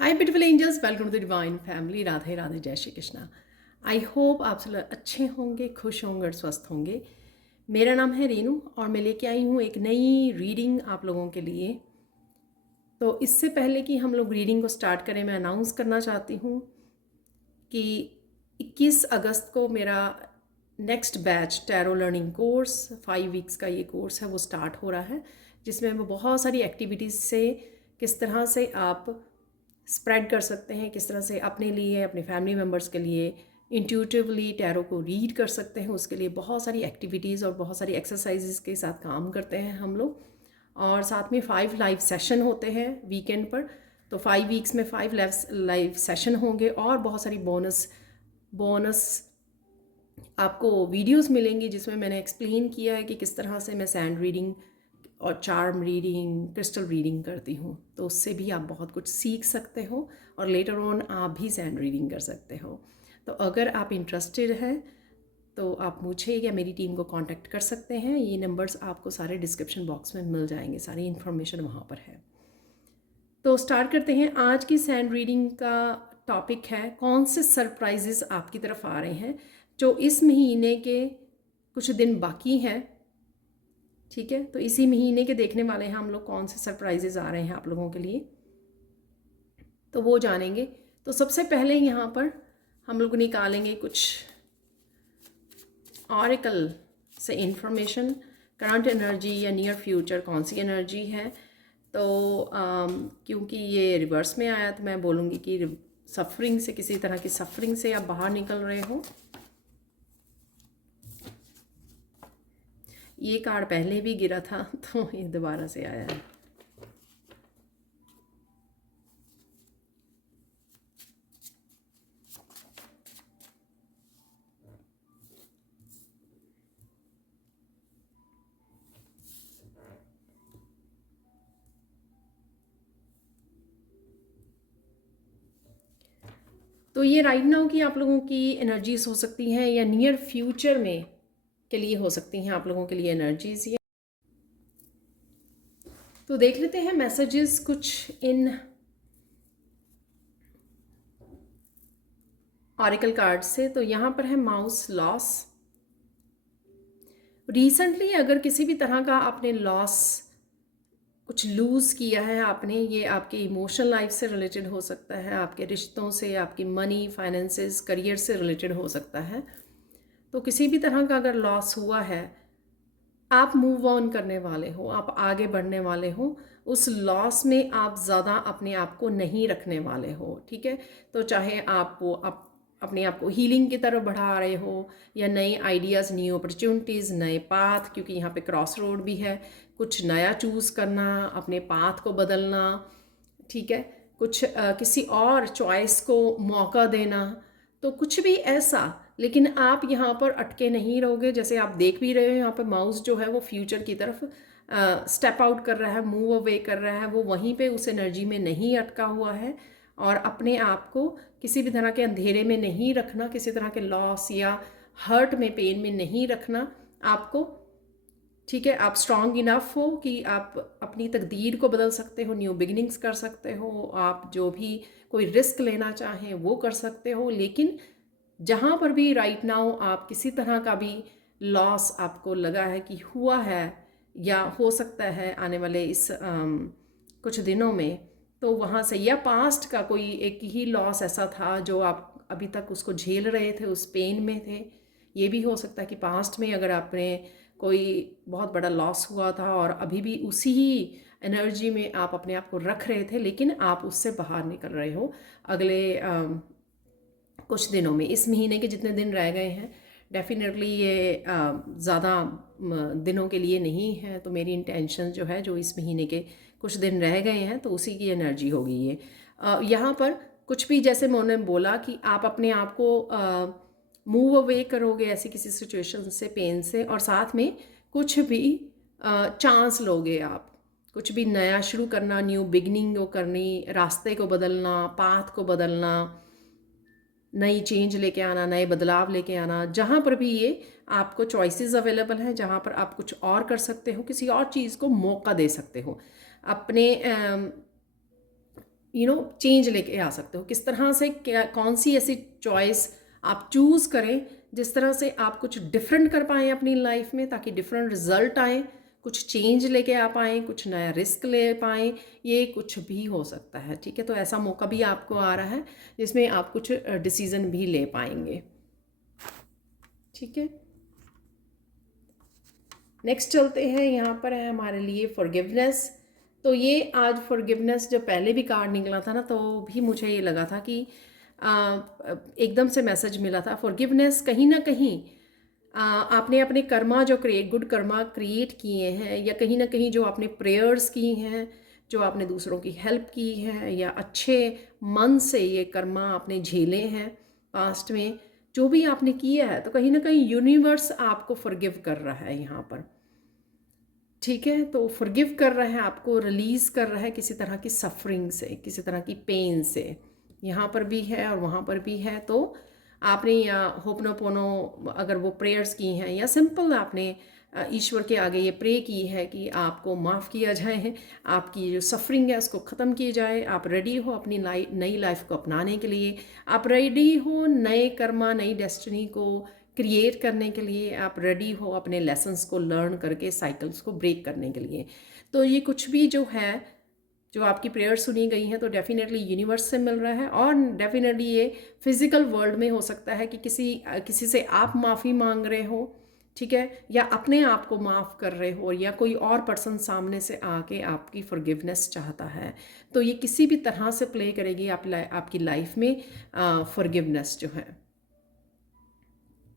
Hi beautiful angels, welcome to the divine family. Radhe Radhe, जय Shri Krishna. I hope आप सब अच्छे होंगे, खुश होंगे और स्वस्थ होंगे। मेरा नाम है रीनू और मैं लेके आई हूँ एक नई रीडिंग आप लोगों के लिए। तो इससे पहले कि हम लोग रीडिंग को स्टार्ट करें, मैं अनाउंस करना चाहती हूँ कि 21 अगस्त को मेरा next batch tarot learning course 5 weeks का ये कोर्स है, वो स्टार्ट हो रहा है, जिसमें मैं बहुत सारी एक्टिविटीज़ से किस तरह से आप स्प्रेड कर सकते हैं, किस तरह से अपने लिए, अपने फैमिली मेम्बर्स के लिए इंट्यूटिवली टैरो को रीड कर सकते हैं, उसके लिए बहुत सारी एक्टिविटीज़ और बहुत सारी एक्सरसाइजेस के साथ काम करते हैं हम लोग। और साथ में 5 लाइव सेशन होते हैं वीकेंड पर। तो 5 वीक्स में 5 लाइव सेशन होंगे और बहुत सारी बोनस बोनस आपको वीडियोस मिलेंगी, जिसमें मैंने एक्सप्लेन किया है कि किस तरह से मैं सैंड रीडिंग और चार्म रीडिंग, क्रिस्टल रीडिंग करती हूँ। तो उससे भी आप बहुत कुछ सीख सकते हो और लेटर ऑन आप भी सैंड रीडिंग कर सकते हो। तो अगर आप इंटरेस्टेड हैं तो आप मुझे या मेरी टीम को कांटेक्ट कर सकते हैं। ये नंबर्स आपको सारे डिस्क्रिप्शन बॉक्स में मिल जाएंगे, सारी इन्फॉर्मेशन वहाँ पर है। तो स्टार्ट करते हैं। आज की सैंड रीडिंग का टॉपिक है कौन से सरप्राइजेस आपकी तरफ आ रहे हैं जो इस महीने के कुछ दिन बाकी हैं। ठीक है, तो इसी महीने के देखने वाले हैं हम लोग कौन से सरप्राइजेस आ रहे हैं आप लोगों के लिए, तो वो जानेंगे। तो सबसे पहले यहाँ पर हम लोग निकालेंगे कुछ ऑरेकल से इंफॉर्मेशन। करंट एनर्जी या नियर फ्यूचर कौन सी एनर्जी है। तो क्योंकि ये रिवर्स में आया तो मैं बोलूँगी कि सफरिंग से, किसी तरह की सफरिंग से आप बाहर निकल रहे हो। ये कार्ड पहले भी गिरा था तो ये दोबारा से आया है। तो ये राइट नाउ की आप लोगों की एनर्जीज हो सकती हैं या नियर फ्यूचर में के लिए हो सकती हैं आप लोगों के लिए एनर्जीज ये। तो देख लेते हैं मैसेजेस कुछ इन ऑरेकल कार्ड से। तो यहाँ पर है माउस लॉस। रिसेंटली अगर किसी भी तरह का आपने लॉस कुछ लूज़ किया है आपने, ये आपके इमोशनल लाइफ से रिलेटेड हो सकता है, आपके रिश्तों से, आपकी मनी, फाइनेंसेस, करियर से रिलेटेड हो सकता है। तो किसी भी तरह का अगर लॉस हुआ है, आप मूव ऑन करने वाले हो, आप आगे बढ़ने वाले हो। उस लॉस में आप ज़्यादा अपने आप को नहीं रखने वाले हो। ठीक है, तो चाहे आप वो अपने आप को हीलिंग की तरफ बढ़ा रहे हो या नए आइडियाज़, न्यू अपॉर्चुनिटीज़, नए पाथ, क्योंकि यहाँ पे क्रॉस रोड भी है, कुछ नया चूज़ करना, अपने पाथ को बदलना। ठीक है, कुछ किसी और चॉइस को मौका देना। तो कुछ भी ऐसा, लेकिन आप यहाँ पर अटके नहीं रहोगे। जैसे आप देख भी रहे हो यहाँ पर माउस जो है वो फ्यूचर की तरफ स्टेप आउट कर रहा है, मूव अवे कर रहा है, वो वहीं पे उस एनर्जी में नहीं अटका हुआ है। और अपने आप को किसी भी तरह के अंधेरे में नहीं रखना, किसी तरह के लॉस या हर्ट में, पेन में नहीं रखना आपको। ठीक है, आप स्ट्रांग इनफ हो कि आप अपनी तकदीर को बदल सकते हो, न्यू बिगिनिंग्स कर सकते हो, आप जो भी कोई रिस्क लेना चाहें वो कर सकते हो। लेकिन जहाँ पर भी राइट नाउ आप किसी तरह का भी लॉस आपको लगा है कि हुआ है या हो सकता है आने वाले इस कुछ दिनों में, तो वहाँ से, या पास्ट का कोई एक ही लॉस ऐसा था जो आप अभी तक उसको झेल रहे थे, उस पेन में थे। ये भी हो सकता है कि पास्ट में अगर आपने कोई बहुत बड़ा लॉस हुआ था और अभी भी उसी ही एनर्जी में आप अपने आप को रख रहे थे, लेकिन आप उससे बाहर निकल रहे हो अगले कुछ दिनों में। इस महीने के जितने दिन रह गए हैं, डेफिनेटली ये ज़्यादा दिनों के लिए नहीं है। तो मेरी इंटेंशन जो है, जो इस महीने के कुछ दिन रह गए हैं, तो उसी की एनर्जी होगी ये। यहाँ पर कुछ भी, जैसे मैंने बोला कि आप अपने आप को मूव अवे करोगे ऐसी किसी सिचुएशन से, पेन से, और साथ में कुछ भी चांस लोगे आप, कुछ भी नया शुरू करना, न्यू बिगनिंग वो करनी, रास्ते को बदलना, पाथ को बदलना, नई चेंज लेके आना, नए बदलाव लेके आना। जहाँ पर भी ये आपको चॉइसेस अवेलेबल हैं, जहाँ पर आप कुछ और कर सकते हो, किसी और चीज़ को मौका दे सकते हो। अपने चेंज लेके आ सकते हो। किस तरह से, क्या कौन सी ऐसी चॉइस आप चूज़ करें जिस तरह से आप कुछ डिफरेंट कर पाएँ अपनी लाइफ में, ताकि डिफरेंट रिजल्ट आए, कुछ चेंज लेके आ पाएँ, कुछ नया रिस्क ले पाएँ। ये कुछ भी हो सकता है, ठीक है। तो ऐसा मौका भी आपको आ रहा है जिसमें आप कुछ डिसीज़न भी ले पाएंगे, ठीक है। नेक्स्ट चलते हैं, यहाँ पर है हमारे लिए फॉरगिवनेस। तो ये आज फॉरगिवनेस जब पहले भी कार्ड निकला था ना, तो भी मुझे ये लगा था कि एकदम से मैसेज मिला था फॉरगिवनेस। कहीं ना कहीं आपने अपने कर्मा जो गुड कर्मा क्रिएट किए हैं, या कहीं ना कहीं जो आपने प्रेयर्स की हैं, जो आपने दूसरों की हेल्प की है, या अच्छे मन से ये कर्मा आपने झेले हैं पास्ट में, जो भी आपने किया है, तो कहीं ना कहीं यूनिवर्स आपको फॉरगिव कर रहा है यहाँ पर, ठीक है। तो फॉरगिव कर रहा है आपको, रिलीज़ कर रहा है किसी तरह की सफरिंग से, किसी तरह की पेन से। यहाँ पर भी है और वहाँ पर भी है। तो आपने या होपनोपोनो अगर वो प्रेयर्स की हैं, या सिंपल आपने ईश्वर के आगे ये प्रे की है कि आपको माफ़ किया जाए, आपकी जो सफरिंग है उसको ख़त्म किया जाए, आप रेडी हो अपनी नई लाइफ को अपनाने के लिए, आप रेडी हो नए कर्मा, नई डेस्टिनी को क्रिएट करने के लिए, आप रेडी हो अपने लेसन्स को लर्न करके साइकिल्स को ब्रेक करने के लिए। तो ये कुछ भी जो है, जो आपकी प्रेयर सुनी गई हैं, तो डेफिनेटली यूनिवर्स से मिल रहा है। और डेफिनेटली ये फिज़िकल वर्ल्ड में हो सकता है कि किसी से आप माफ़ी मांग रहे हो, ठीक है, या अपने आप को माफ़ कर रहे हो, या कोई और पर्सन सामने से आके आपकी फॉरगिवनेस चाहता है। तो ये किसी भी तरह से प्ले करेगी आपकी लाइफ में फॉरगिवनेस जो है,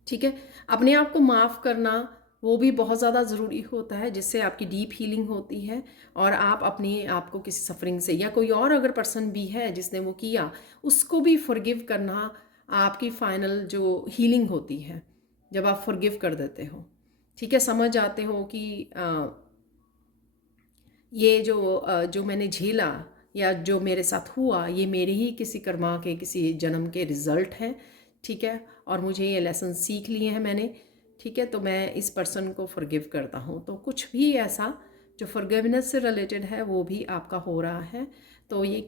ठीक है। अपने आप को माफ़ करना वो भी बहुत ज़्यादा ज़रूरी होता है, जिससे आपकी डीप हीलिंग होती है, और आप अपने आप को किसी सफरिंग से, या कोई और अगर पर्सन भी है जिसने वो किया, उसको भी फॉरगिव करना आपकी फाइनल जो हीलिंग होती है, जब आप फॉरगिव कर देते हो, ठीक है। समझ आते हो कि ये जो मैंने झेला, या जो मेरे साथ हुआ, ये मेरे ही किसी कर्मा के, किसी जन्म के रिज़ल्ट हैं, ठीक है। और मुझे ये लेसन सीख लिए हैं मैंने, ठीक है। तो मैं इस पर्सन को फॉरगिव करता हूँ। तो कुछ भी ऐसा जो फॉरगिवनेस से रिलेटेड है वो भी आपका हो रहा है। तो ये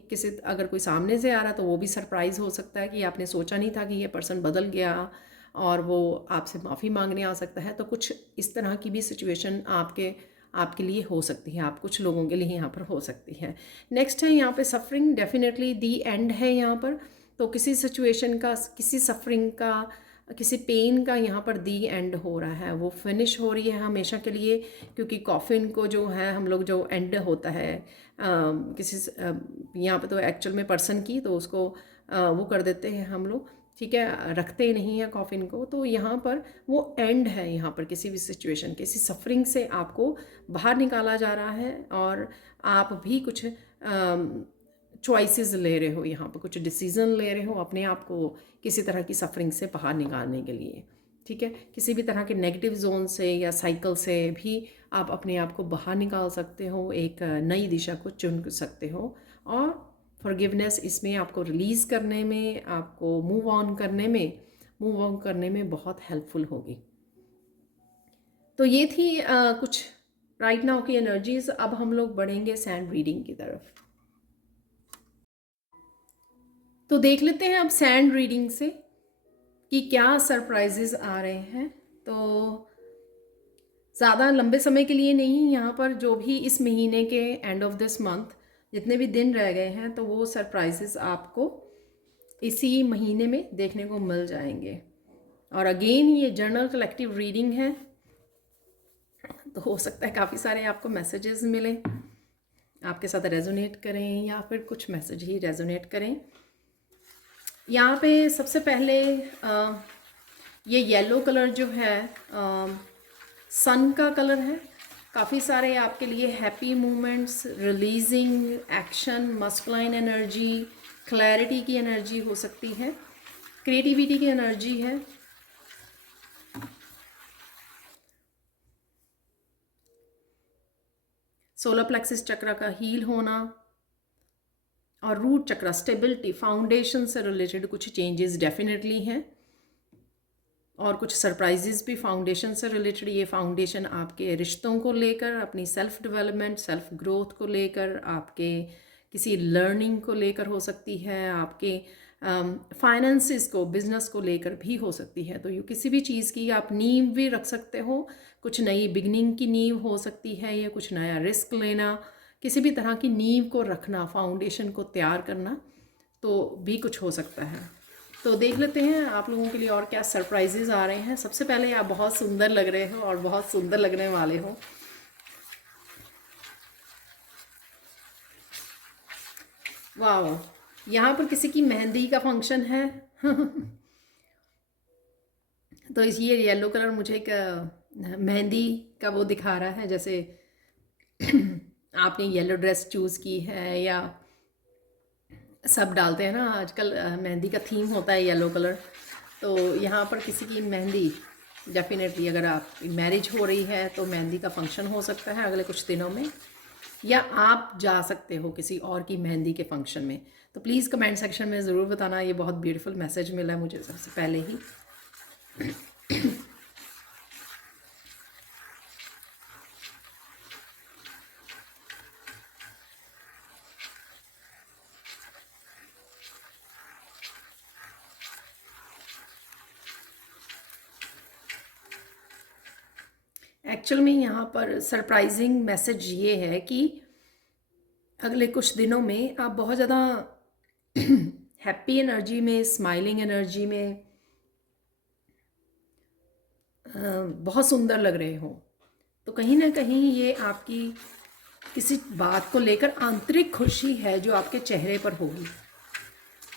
अगर कोई सामने से आ रहा तो वो भी सरप्राइज़ हो सकता है कि आपने सोचा नहीं था कि ये पर्सन बदल गया और वो आपसे माफ़ी मांगने आ सकता है। तो कुछ इस तरह की भी सिचुएशन आपके लिए हो सकती है, आप कुछ लोगों के लिए यहाँ पर हो सकती है। नेक्स्ट है यहाँ पे सफरिंग, डेफिनेटली दी एंड है यहाँ पर। तो किसी सिचुएशन का, किसी सफरिंग का, किसी पेन का यहाँ पर दी एंड हो रहा है, वो फिनिश हो रही है हमेशा के लिए। क्योंकि कॉफिन को जो है हम लोग, जो एंड होता है यहाँ पे तो एक्चुअल में पर्सन की, तो उसको वो कर देते हैं हम लोग, ठीक है, रखते नहीं हैं कॉफिन को। तो यहाँ पर वो एंड है, यहाँ पर किसी भी सिचुएशन, किसी सफरिंग से आपको बाहर निकाला जा रहा है, और आप भी कुछ चॉइसेस ले रहे हो, यहाँ पर कुछ डिसीज़न ले रहे हो अपने आप को किसी तरह की सफरिंग से बाहर निकालने के लिए, ठीक है। किसी भी तरह के नेगेटिव जोन से या साइकिल से भी आप अपने आप को बाहर निकाल सकते हो, एक नई दिशा को चुन सकते हो। और फॉरगिवनेस इसमें आपको रिलीज़ करने में, आपको मूव ऑन करने में बहुत हेल्पफुल होगी। तो ये थी कुछ राइट नाउ की एनर्जीज। अब हम लोग बढ़ेंगे सैंड रीडिंग की तरफ। तो देख लेते हैं अब सैंड रीडिंग से कि क्या सरप्राइजेस आ रहे हैं। तो ज़्यादा लंबे समय के लिए नहीं, यहाँ पर जो भी इस महीने के एंड ऑफ दिस मंथ जितने भी दिन रह गए हैं, तो वो सरप्राइजेस आपको इसी महीने में देखने को मिल जाएंगे। और अगेन ये जर्नल कलेक्टिव रीडिंग है, तो हो सकता है काफ़ी सारे आपको मैसेजेस मिले, आपके साथ रेजोनेट करें, या फिर कुछ मैसेज ही रेजोनेट करें। यहाँ पे सबसे पहले ये येलो कलर जो है सन का कलर है। काफ़ी सारे आपके लिए happy moments, releasing action, masculine energy, clarity की एनर्जी हो सकती है, क्रिएटिविटी की एनर्जी है। सोलर प्लेक्सिस चक्र का हील होना, और रूट चक्र स्टेबिलिटी, फाउंडेशन से रिलेटेड कुछ चेंजेस डेफिनेटली हैं, और कुछ सरप्राइजेस भी फाउंडेशन से रिलेटेड। ये फाउंडेशन आपके रिश्तों को लेकर, अपनी सेल्फ डेवलपमेंट, सेल्फ ग्रोथ को लेकर, आपके किसी लर्निंग को लेकर हो सकती है, आपके फाइनेंसिस को, बिजनेस को लेकर भी हो सकती है। तो ये किसी भी चीज़ की आप नींव भी रख सकते हो, कुछ नई बिगनिंग की नींव हो सकती है, या कुछ नया रिस्क लेना, किसी भी तरह की नींव को रखना, फाउंडेशन को तैयार करना, तो भी कुछ हो सकता है। तो देख लेते हैं आप लोगों के लिए और क्या सरप्राइजेज आ रहे हैं। सबसे पहले आप बहुत सुंदर लग रहे हो और बहुत सुंदर लगने वाले हो। वाह, यहाँ पर किसी की मेहंदी का फंक्शन है। तो इस ये येलो कलर मुझे एक मेहंदी का वो दिखा रहा है, जैसे आपने येलो ड्रेस चूज़ की है, या सब डालते हैं ना आजकल, मेहंदी का थीम होता है येलो कलर। तो यहाँ पर किसी की मेहंदी, डेफिनेटली अगर आप मैरिज हो रही है तो मेहंदी का फंक्शन हो सकता है अगले कुछ दिनों में, या आप जा सकते हो किसी और की मेहंदी के फंक्शन में। तो प्लीज़ कमेंट सेक्शन में ज़रूर बताना। ये बहुत ब्यूटीफुल मैसेज मिला है मुझे सबसे पहले ही। एक्चुअल में यहाँ पर सरप्राइजिंग मैसेज ये है कि अगले कुछ दिनों में आप बहुत ज़्यादा हैप्पी एनर्जी में, स्माइलिंग एनर्जी में, बहुत सुंदर लग रहे हो। तो कहीं ना कहीं ये आपकी किसी बात को लेकर आंतरिक खुशी है जो आपके चेहरे पर होगी।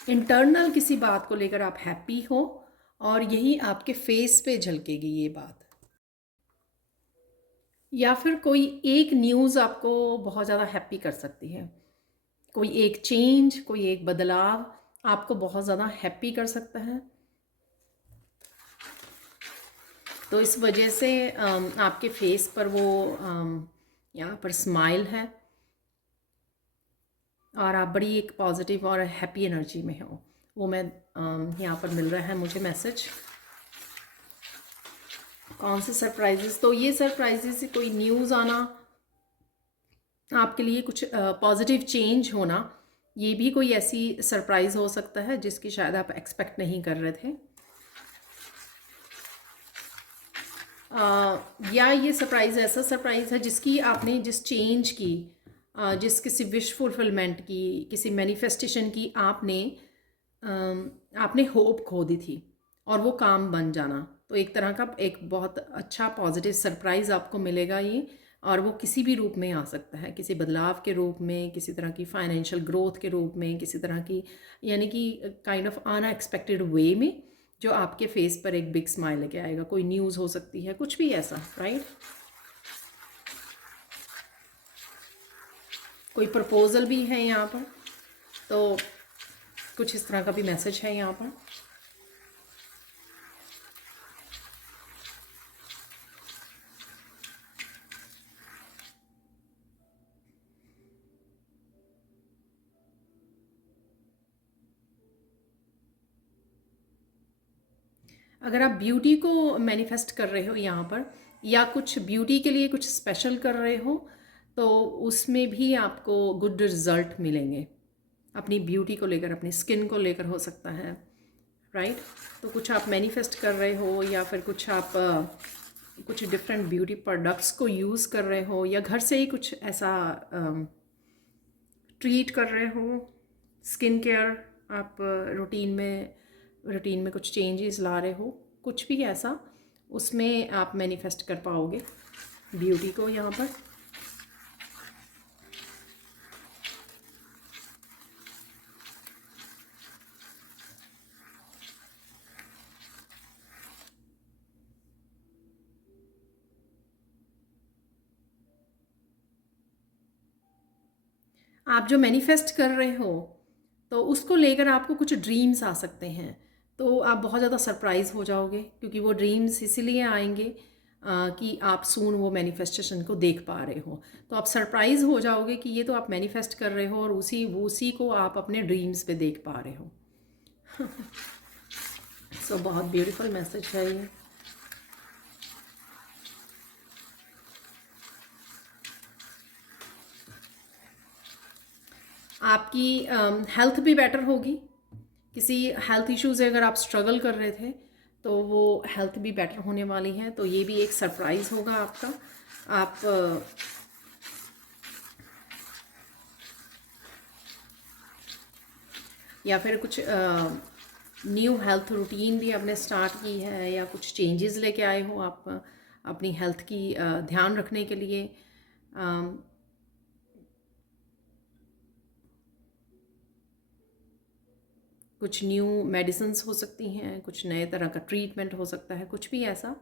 इंटरनल किसी बात को लेकर आप हैप्पी हो, और यही आपके फेस पे झलकेगी ये बात। या फिर कोई एक न्यूज़ आपको बहुत ज़्यादा हैप्पी कर सकती है, कोई एक चेंज, कोई एक बदलाव आपको बहुत ज़्यादा हैप्पी कर सकता है। तो इस वजह से आपके फेस पर वो यहाँ पर स्माइल है, और आप बड़ी एक पॉजिटिव और हैप्पी एनर्जी में हो। वो मैं यहाँ पर मिल रहा है मुझे मैसेज। कौन से सरप्राइजेस? तो ये सरप्राइजेस से कोई न्यूज़ आना, आपके लिए कुछ पॉजिटिव चेंज होना, ये भी कोई ऐसी सरप्राइज़ हो सकता है जिसकी शायद आप एक्सपेक्ट नहीं कर रहे थे। या ये सरप्राइज़ ऐसा सरप्राइज़ है जिसकी आपने, जिस चेंज की, जिस किसी विश फुलफिलमेंट की, किसी मैनिफेस्टेशन की आपने होप खो दी थी, और वो काम बन जाना। तो एक तरह का एक बहुत अच्छा पॉजिटिव सरप्राइज़ आपको मिलेगा ये, और वो किसी भी रूप में आ सकता है, किसी बदलाव के रूप में, किसी तरह की फाइनेंशियल ग्रोथ के रूप में, किसी तरह की, यानी कि काइंड ऑफ अनएक्सपेक्टेड वे में, जो आपके फेस पर एक बिग स्माइल लेके आएगा। कोई न्यूज़ हो सकती है, कुछ भी ऐसा, राइट। कोई प्रपोजल भी है यहाँ पर, तो कुछ इस तरह का भी मैसेज है यहाँ पर। अगर आप ब्यूटी को मैनिफेस्ट कर रहे हो यहाँ पर, या कुछ ब्यूटी के लिए कुछ स्पेशल कर रहे हो, तो उसमें भी आपको गुड रिजल्ट मिलेंगे। अपनी ब्यूटी को लेकर, अपनी स्किन को लेकर हो सकता है, राइट। तो कुछ आप मैनिफेस्ट कर रहे हो, या फिर कुछ आप कुछ डिफरेंट ब्यूटी प्रोडक्ट्स को यूज़ कर रहे हो, या घर से ही कुछ ऐसा ट्रीट कर रहे हो, स्किन केयर आप रूटीन में कुछ चेंजेस ला रहे हो, कुछ भी ऐसा, उसमें आप मैनिफेस्ट कर पाओगे ब्यूटी को यहाँ पर। आप जो मैनिफेस्ट कर रहे हो, तो उसको लेकर आपको कुछ ड्रीम्स आ सकते हैं। तो आप बहुत ज़्यादा सरप्राइज़ हो जाओगे, क्योंकि वो ड्रीम्स इसीलिए आएंगे कि आप सून वो मैनिफेस्टेशन को देख पा रहे हो। तो आप सरप्राइज़ हो जाओगे कि ये तो आप मैनिफेस्ट कर रहे हो, और उसी को आप अपने ड्रीम्स पे देख पा रहे हो। सो बहुत ब्यूटीफुल मैसेज है ये। आपकी हेल्थ भी बेटर होगी। किसी हेल्थ इश्यूज से अगर आप स्ट्रगल कर रहे थे तो वो हेल्थ भी बेटर होने वाली है, तो ये भी एक सरप्राइज़ होगा आपका। आप या फिर कुछ न्यू हेल्थ रूटीन भी आपने स्टार्ट की है, या कुछ चेंजेस लेके आए हो आप अपनी हेल्थ की ध्यान रखने के लिए। कुछ न्यू मेडिसिन्स हो सकती हैं, कुछ नए तरह का ट्रीटमेंट हो सकता है, कुछ भी ऐसा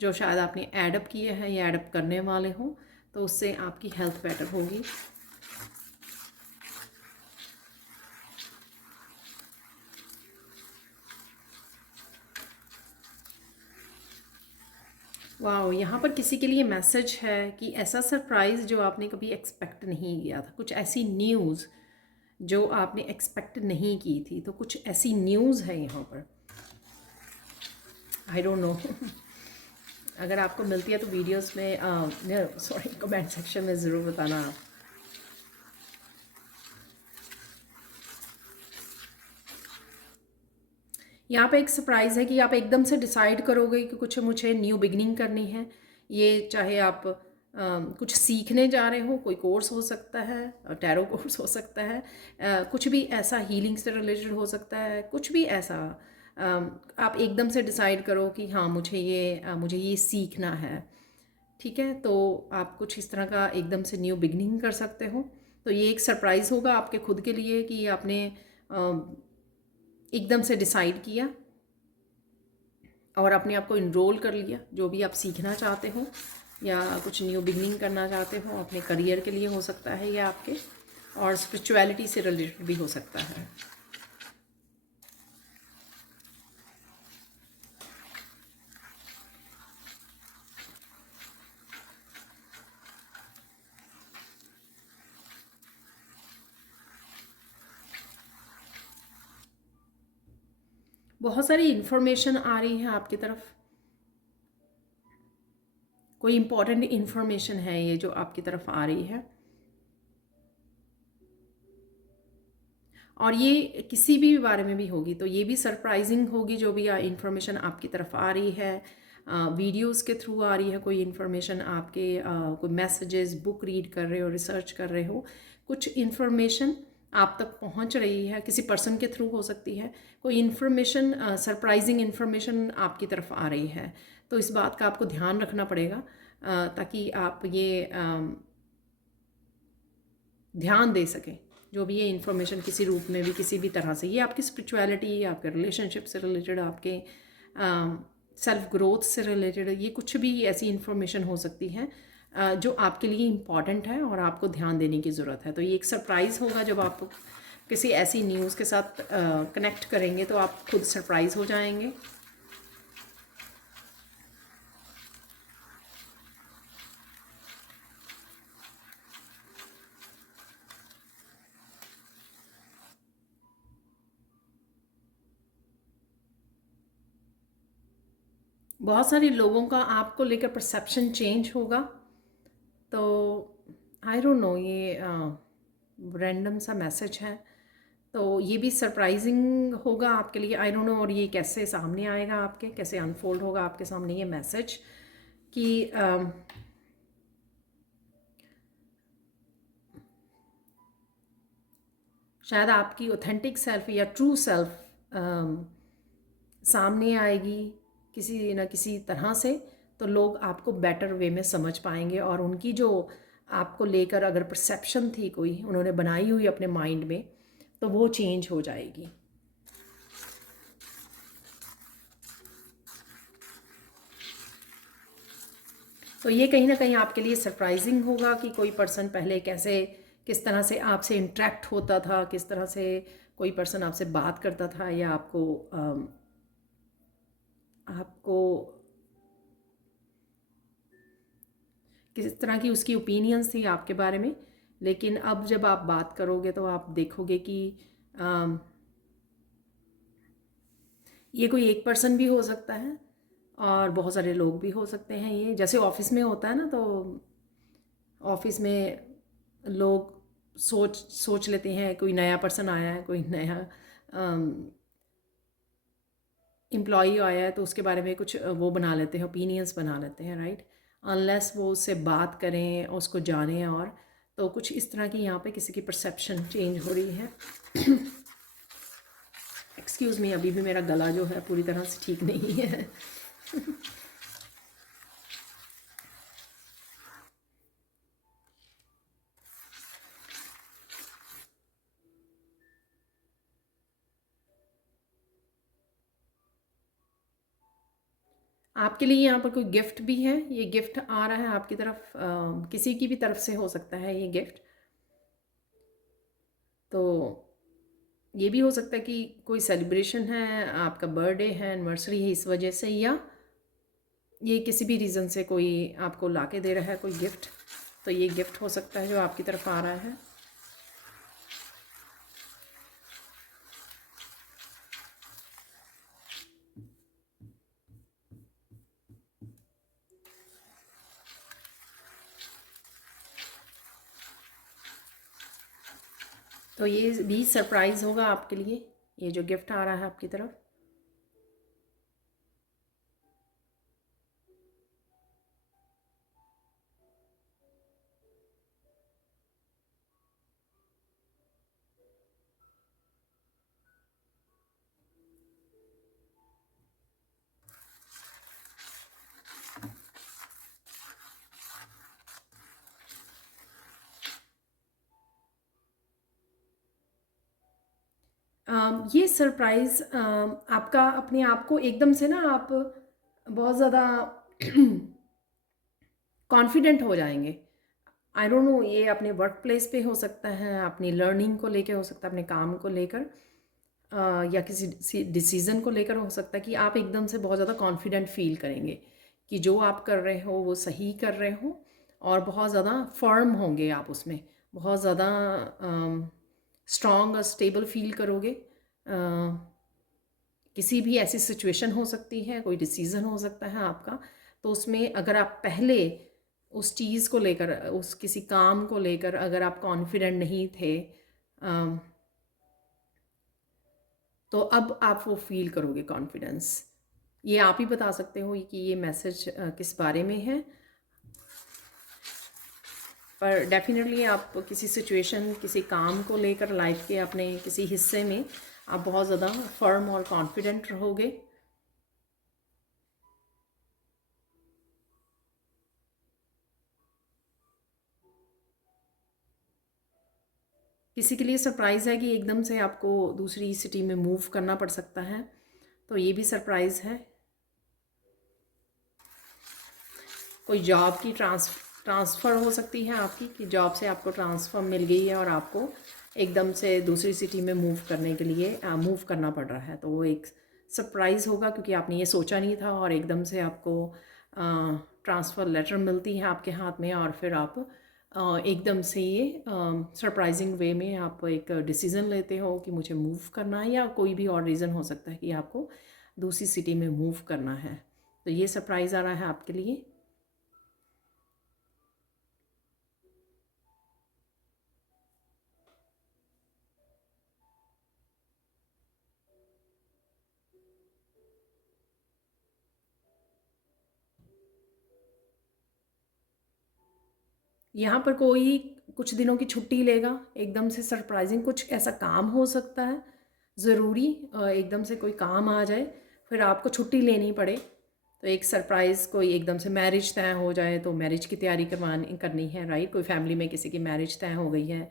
जो शायद आपने एडअप किए हैं या एडअप करने वाले हो, तो उससे आपकी हेल्थ बेटर होगी। वाह, यहाँ पर किसी के लिए मैसेज है कि ऐसा सरप्राइज़ जो आपने कभी एक्सपेक्ट नहीं किया था, कुछ ऐसी न्यूज़ जो आपने एक्सपेक्ट नहीं की थी, तो कुछ ऐसी न्यूज़ है यहाँ पर। आई डोंट नो अगर आपको मिलती है तो वीडियोस में सॉरी कमेंट सेक्शन में ज़रूर बताना आप। यहाँ पे एक सरप्राइज़ है कि आप एकदम से डिसाइड करोगे कि कुछ मुझे न्यू बिगनिंग करनी है। ये चाहे आप कुछ सीखने जा रहे हो, कोई कोर्स हो सकता है, टैरो कोर्स हो सकता है, कुछ भी ऐसा हीलिंग से रिलेटेड हो सकता है, कुछ भी ऐसा आप एकदम से डिसाइड करो कि हाँ मुझे ये सीखना है। ठीक है, तो आप कुछ इस तरह का एकदम से न्यू बिगनिंग कर सकते हो। तो ये एक सरप्राइज़ होगा आपके खुद के लिए कि आपने एकदम से डिसाइड किया और अपने आप को इनरोल कर लिया, जो भी आप सीखना चाहते हो या कुछ न्यू बिगनिंग करना चाहते हो अपने करियर के लिए हो सकता है, या आपके और स्पिरिचुअलिटी से रिलेटेड भी हो सकता है। बहुत सारी इन्फॉर्मेशन आ रही है आपकी तरफ, कोई इम्पोर्टेंट इन्फॉर्मेशन है ये जो आपकी तरफ आ रही है, और ये किसी भी बारे में भी होगी, तो ये भी सरप्राइजिंग होगी जो भी इन्फॉर्मेशन आपकी तरफ आ रही है। वीडियोस के थ्रू आ रही है कोई इन्फॉर्मेशन आपके, कोई मैसेजेस, बुक रीड कर रहे हो, रिसर्च कर रहे हो, कुछ इन्फॉर्मेशन आप तक पहुंच रही है, किसी पर्सन के थ्रू हो सकती है, कोई इन्फॉर्मेशन, सरप्राइजिंग इन्फॉर्मेशन आपकी तरफ आ रही है। तो इस बात का आपको ध्यान रखना पड़ेगा ताकि आप ये ध्यान दे सकें जो भी ये इन्फॉर्मेशन किसी रूप में भी किसी भी तरह से, ये आपकी स्पिरिचुअलिटी, आपके रिलेशनशिप से रिलेटेड, आपके सेल्फ ग्रोथ से रिलेटेड, ये कुछ भी ऐसी इन्फॉर्मेशन हो सकती है जो आपके लिए इम्पॉर्टेंट है और आपको ध्यान देने की ज़रूरत है। तो ये एक सरप्राइज़ होगा जब आप किसी ऐसी न्यूज़ के साथ कनेक्ट करेंगे, तो आप खुद सरप्राइज़ हो जाएंगे। बहुत सारे लोगों का आपको लेकर परसेप्शन चेंज होगा। तो आई डोंट नो, ये रैंडम सा मैसेज है, तो ये भी सरप्राइजिंग होगा आपके लिए। आई डोंट नो और ये कैसे सामने आएगा, आपके कैसे अनफोल्ड होगा आपके सामने ये मैसेज कि शायद आपकी ऑथेंटिक सेल्फ या ट्रू सेल्फ सामने आएगी किसी न किसी तरह से, तो लोग आपको बेटर वे में समझ पाएंगे और उनकी जो आपको लेकर अगर परसेप्शन थी कोई उन्होंने बनाई हुई अपने माइंड में, तो वो चेंज हो जाएगी। तो ये कहीं ना कहीं आपके लिए सरप्राइजिंग होगा कि कोई पर्सन पहले कैसे, किस तरह से आपसे इंटरेक्ट होता था, किस तरह से कोई पर्सन आपसे बात करता था या आपको किस तरह की उसकी ओपिनियंस थी आपके बारे में। लेकिन अब जब आप बात करोगे तो आप देखोगे कि ये कोई एक पर्सन भी हो सकता है और बहुत सारे लोग भी हो सकते हैं। ये जैसे ऑफिस में होता है ना, तो ऑफिस में लोग सोच लेते हैं, कोई नया पर्सन आया है, कोई नया एम्प्लॉई आया है, तो उसके बारे में कुछ वो बना लेते हैं, ओपिनियंस बना लेते हैं, राइट। अनलेस वो उससे बात करें और उसको जानें, और तो कुछ इस तरह की यहाँ पे किसी की परसेप्शन चेंज हो रही है। एक्सक्यूज़ मी, अभी भी मेरा गला जो है पूरी तरह से ठीक नहीं है। आपके लिए यहाँ पर कोई गिफ्ट भी है, ये गिफ्ट आ रहा है आपकी तरफ, किसी की भी तरफ से हो सकता है ये गिफ्ट। तो ये भी हो सकता है कि कोई सेलिब्रेशन है, आपका बर्थडे है, एनिवर्सरी है, इस वजह से, या ये किसी भी रीज़न से कोई आपको ला के दे रहा है कोई गिफ्ट। तो ये गिफ्ट हो सकता है जो आपकी तरफ आ रहा है। तो ये भी सरप्राइज़ होगा आपके लिए, ये जो गिफ्ट आ रहा है आपकी तरफ। ये सरप्राइज़ आपका अपने आप को एकदम से ना आप बहुत ज़्यादा कॉन्फिडेंट हो जाएंगे। आई डोंट नो, ये अपने वर्क प्लेस पे हो सकता है, अपनी लर्निंग को लेकर हो सकता है, अपने काम को लेकर, या किसी डिसीज़न को लेकर हो सकता है कि आप एकदम से बहुत ज़्यादा कॉन्फिडेंट फील करेंगे कि जो आप कर रहे हो वो सही कर रहे हो, और बहुत ज़्यादा फर्म होंगे आप उसमें, बहुत ज़्यादा स्ट्रॉन्ग और स्टेबल फील करोगे। किसी भी ऐसी सिचुएशन हो सकती है, कोई डिसीज़न हो सकता है आपका, तो उसमें अगर आप पहले उस चीज़ को लेकर, उस किसी काम को लेकर अगर आप कॉन्फिडेंट नहीं थे, तो अब आप वो फील करोगे कॉन्फिडेंस। ये आप ही बता सकते हो कि ये मैसेज किस बारे में है, पर डेफिनेटली आप किसी सिचुएशन, किसी काम को लेकर लाइफ के अपने किसी हिस्से में आप बहुत ज़्यादा फर्म और कॉन्फिडेंट रहोगे। किसी के लिए सरप्राइज़ है कि एकदम से आपको दूसरी सिटी में मूव करना पड़ सकता है, तो ये भी सरप्राइज़ है। कोई जॉब की ट्रांसफ़र हो सकती है आपकी, कि जॉब से आपको ट्रांसफ़र मिल गई है और आपको एकदम से दूसरी सिटी में मूव करने के लिए मूव करना पड़ रहा है, तो वो एक सरप्राइज़ होगा क्योंकि आपने ये सोचा नहीं था, और एकदम से आपको ट्रांसफ़र लेटर मिलती है आपके हाथ में, और फिर आप एकदम से ये सरप्राइजिंग वे में आप एक डिसीज़न लेते हो कि मुझे मूव करना है, या कोई भी और रीज़न हो सकता है कि आपको दूसरी सिटी में मूव करना है। तो ये सरप्राइज़ आ रहा है आपके लिए। यहाँ पर कोई कुछ दिनों की छुट्टी लेगा, एकदम से सरप्राइजिंग कुछ ऐसा काम हो सकता है, ज़रूरी एकदम से कोई काम आ जाए, फिर आपको छुट्टी लेनी पड़े, तो एक सरप्राइज़, कोई एकदम से मैरिज तय हो जाए तो मैरिज की तैयारी करनी है, राइट। कोई फैमिली में किसी की मैरिज तय हो गई है,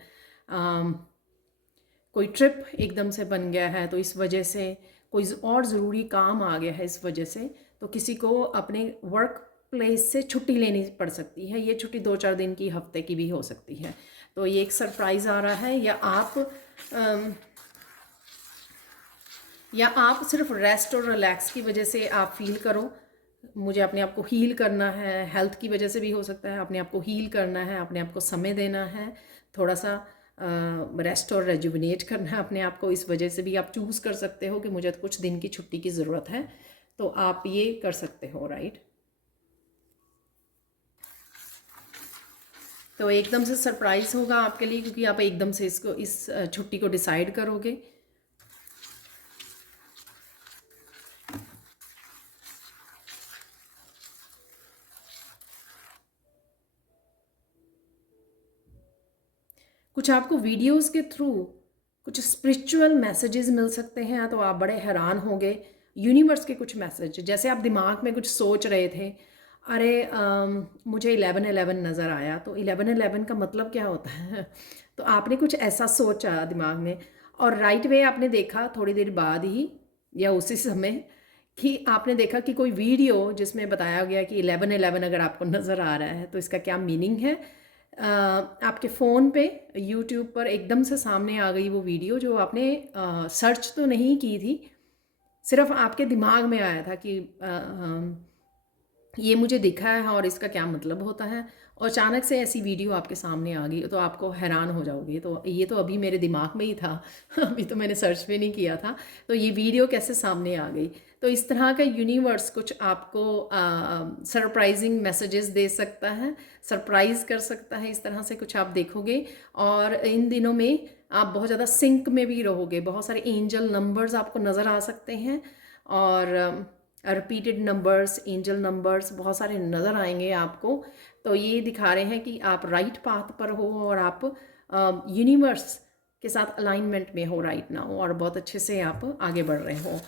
कोई ट्रिप एकदम से बन गया है, तो इस वजह से कोई और ज़रूरी काम आ गया है, इस वजह से तो किसी को अपने वर्क प्लेस से छुट्टी लेनी पड़ सकती है। ये छुट्टी 2-4 दिन की, हफ्ते की भी हो सकती है। तो ये एक सरप्राइज़ आ रहा है, या आप सिर्फ रेस्ट और रिलैक्स की वजह से आप फील करो मुझे अपने आप को हील करना है, हेल्थ की वजह से भी हो सकता है, अपने आप को हील करना है, अपने आप को समय देना है, थोड़ा सा रेस्ट और रेजुविनेट करना है अपने आप को, इस वजह से भी आप चूज़ कर सकते हो कि मुझे कुछ दिन की छुट्टी की ज़रूरत है, तो आप ये कर सकते हो, राइट। तो एकदम से सरप्राइज़ होगा आपके लिए, क्योंकि आप एकदम से इसको इस छुट्टी को डिसाइड करोगे। कुछ आपको वीडियोस के थ्रू कुछ स्पिरिचुअल मैसेजेस मिल सकते हैं, तो आप बड़े हैरान होंगे। यूनिवर्स के कुछ मैसेज, जैसे आप दिमाग में कुछ सोच रहे थे, अरे मुझे 11-11 नज़र आया, तो 11-11 का मतलब क्या होता है तो आपने कुछ ऐसा सोचा दिमाग में, और राइट वे आपने देखा थोड़ी देर बाद ही या उसी समय कि आपने देखा कि कोई वीडियो जिसमें बताया गया कि 11-11 अगर आपको नज़र आ रहा है तो इसका क्या मीनिंग है। आपके फ़ोन पे यूट्यूब पर एकदम से सामने आ गई वो वीडियो, जो आपने सर्च तो नहीं की थी, सिर्फ आपके दिमाग में आया था कि ये मुझे दिखा है और इसका क्या मतलब होता है, और अचानक से ऐसी वीडियो आपके सामने आ गई, तो आपको हैरान हो जाओगे, तो ये तो अभी मेरे दिमाग में ही था अभी तो मैंने सर्च भी नहीं किया था, तो ये वीडियो कैसे सामने आ गई। तो इस तरह का यूनिवर्स कुछ आपको सरप्राइजिंग मैसेजेस दे सकता है, सरप्राइज़ कर सकता है, इस तरह से कुछ आप देखोगे। और इन दिनों में आप बहुत ज़्यादा सिंक में भी रहोगे, बहुत सारे एंजल नंबर्स आपको नज़र आ सकते हैं, और रिपीटेड नंबर्स, एंजल नंबर्स बहुत सारे नज़र आएंगे आपको। तो ये दिखा रहे हैं कि आप राइट पाथ पर हो, और आप यूनिवर्स के साथ अलाइनमेंट में हो राइट नाउ, और बहुत अच्छे से आप आगे बढ़ रहे हो।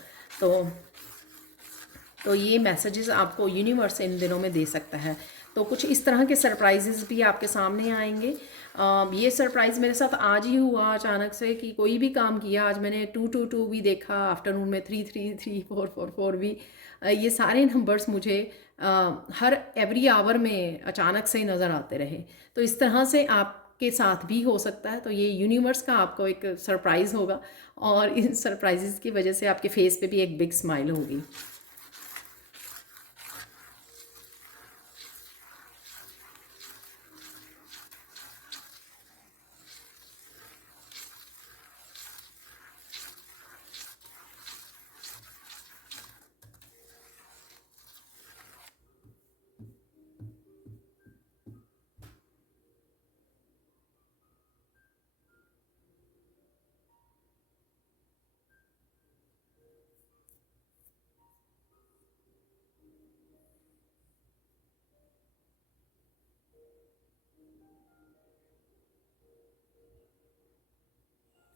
तो ये मैसेजेस आपको यूनिवर्स इन दिनों में दे सकता है। तो कुछ इस तरह के सरप्राइजेस भी आपके सामने आएंगे। ये सरप्राइज़ मेरे साथ आज ही हुआ अचानक से, कि कोई भी काम किया, आज मैंने 222 भी देखा, आफ्टरनून में 333, 444 भी, ये सारे नंबर्स मुझे हर एवरी आवर में अचानक से नज़र आते रहे। तो इस तरह से आपके साथ भी हो सकता है। तो ये यूनिवर्स का आपको एक सरप्राइज़ होगा, और इन सरप्राइजेस की वजह से आपके फेस पे भी एक बिग स्माइल होगी।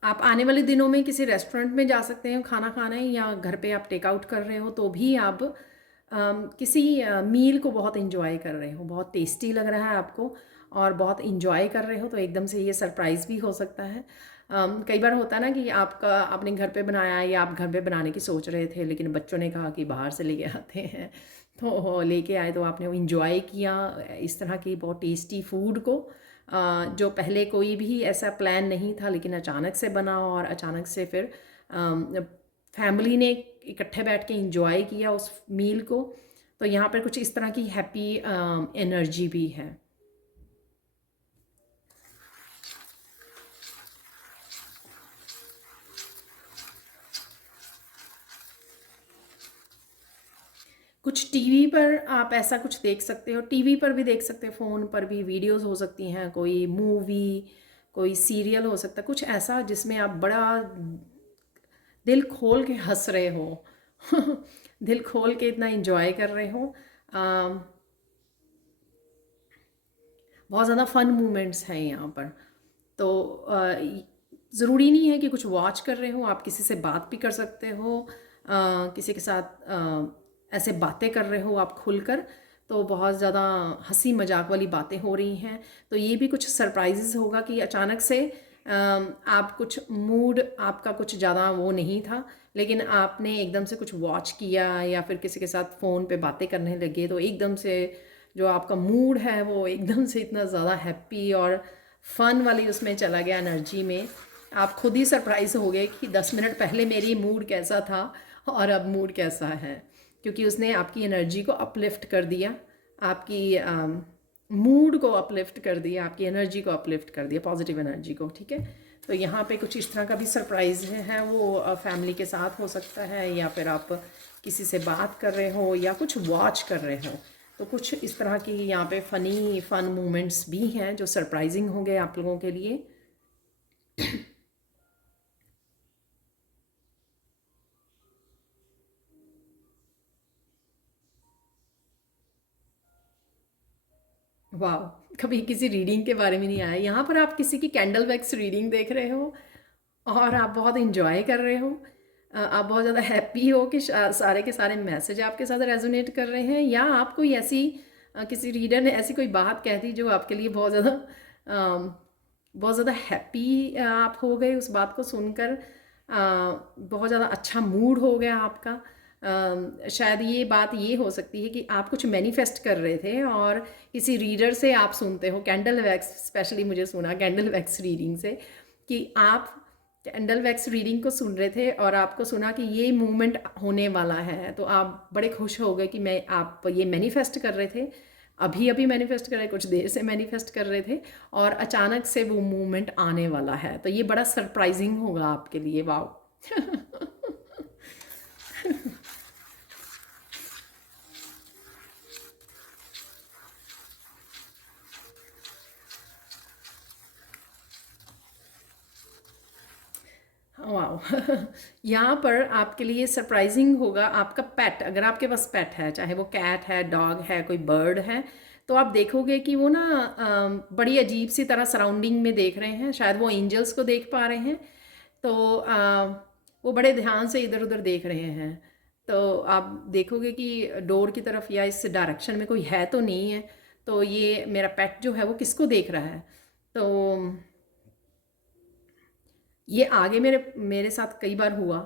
आप आने वाले दिनों में किसी रेस्टोरेंट में जा सकते हैं खाना खाने, या घर पे आप टेक आउट कर रहे हो तो भी आप किसी मील को बहुत इंजॉय कर रहे हो, बहुत टेस्टी लग रहा है आपको और बहुत इंजॉय कर रहे हो, तो एकदम से ये सरप्राइज़ भी हो सकता है। कई बार होता है ना कि आपका आपने घर पे बनाया है, या आप घर पे बनाने की सोच रहे थे, लेकिन बच्चों ने कहा कि बाहर से लेके आते हैं, तो लेके आए, तो आपने इंजॉय किया इस तरह की बहुत टेस्टी फूड को, जो पहले कोई भी ऐसा प्लान नहीं था, लेकिन अचानक से बना, और अचानक से फिर फैमिली ने इकट्ठे बैठ के इंजॉय किया उस मील को। तो यहाँ पर कुछ इस तरह की हैप्पी एनर्जी भी है। कुछ टीवी पर आप ऐसा कुछ देख सकते हो, टीवी पर भी देख सकते हो, फ़ोन पर भी वीडियोस हो सकती हैं, कोई मूवी, कोई सीरियल हो सकता है, कुछ ऐसा जिसमें आप बड़ा दिल खोल के हंस रहे हो दिल खोल के इतना एंजॉय कर रहे हो। बहुत ज़्यादा फ़न मोमेंट्स हैं यहाँ पर। तो ज़रूरी नहीं है कि कुछ वॉच कर रहे हो, आप किसी से बात भी कर सकते हो, किसी के साथ ऐसे बातें कर रहे हो आप खुलकर, तो बहुत ज़्यादा हंसी मजाक वाली बातें हो रही हैं। तो ये भी कुछ सरप्राइजेज़ होगा कि अचानक से आप कुछ मूड आपका कुछ ज़्यादा वो नहीं था, लेकिन आपने एकदम से कुछ वॉच किया या फिर किसी के साथ फ़ोन पे बातें करने लगे, तो एकदम से जो आपका मूड है वो एकदम से इतना ज़्यादा हैप्पी और फन वाली उसमें चला गया एनर्जी में। आप खुद ही सरप्राइज़ हो गए कि 10 मिनट पहले मेरी मूड कैसा था और अब मूड कैसा है, क्योंकि उसने आपकी एनर्जी को अपलिफ्ट कर दिया, आपकी मूड को अपलिफ्ट कर दिया, आपकी एनर्जी को अपलिफ्ट कर दिया, पॉजिटिव एनर्जी को। ठीक है, तो यहाँ पे कुछ इस तरह का भी सरप्राइज़ है, वो फैमिली के साथ हो सकता है, या फिर आप किसी से बात कर रहे हो या कुछ वॉच कर रहे हो। तो कुछ इस तरह की यहाँ पे फन मोमेंट्स भी हैं जो सरप्राइजिंग होंगे आप लोगों के लिए। वाह, कभी किसी रीडिंग के बारे में नहीं आया। यहाँ पर आप किसी की कैंडल वैक्स रीडिंग देख रहे हो और आप बहुत इंजॉय कर रहे हो। आप बहुत ज़्यादा हैप्पी हो कि सारे के सारे मैसेज आपके साथ रेजोनेट कर रहे हैं, या आप कोई ऐसी किसी रीडर ने ऐसी कोई बात कह दी जो आपके लिए बहुत ज़्यादा हैप्पी आप हो गए उस बात को सुनकर। बहुत ज़्यादा अच्छा मूड हो गया आपका। शायद ये बात ये हो सकती है कि आप कुछ मैनिफेस्ट कर रहे थे और किसी रीडर से आप सुनते हो कैंडल वैक्स, स्पेशली मुझे सुना कैंडल वैक्स रीडिंग से कि आप कैंडल वैक्स रीडिंग को सुन रहे थे और आपको सुना कि ये मूवमेंट होने वाला है, तो आप बड़े खुश हो गए कि आप ये मैनिफेस्ट कर रहे थे, अभी अभी मैनिफेस्ट कर रहे, कुछ देर से मैनिफेस्ट कर रहे थे और अचानक से वो मूवमेंट आने वाला है। तो ये बड़ा सरप्राइजिंग होगा आपके लिए। वाओ। वाह। यहाँ पर आपके लिए सरप्राइजिंग होगा आपका पेट। अगर आपके पास पेट है, चाहे वो कैट है, डॉग है, कोई बर्ड है, तो आप देखोगे कि वो ना बड़ी अजीब सी तरह सराउंडिंग में देख रहे हैं। शायद वो एंजल्स को देख पा रहे हैं, तो वो बड़े ध्यान से इधर उधर देख रहे हैं। तो आप देखोगे कि डोर की तरफ या इस डायरेक्शन में कोई है तो नहीं है। तो ये मेरा पेट जो है वो किसको देख रहा है। तो ये आगे मेरे मेरे साथ कई बार हुआ,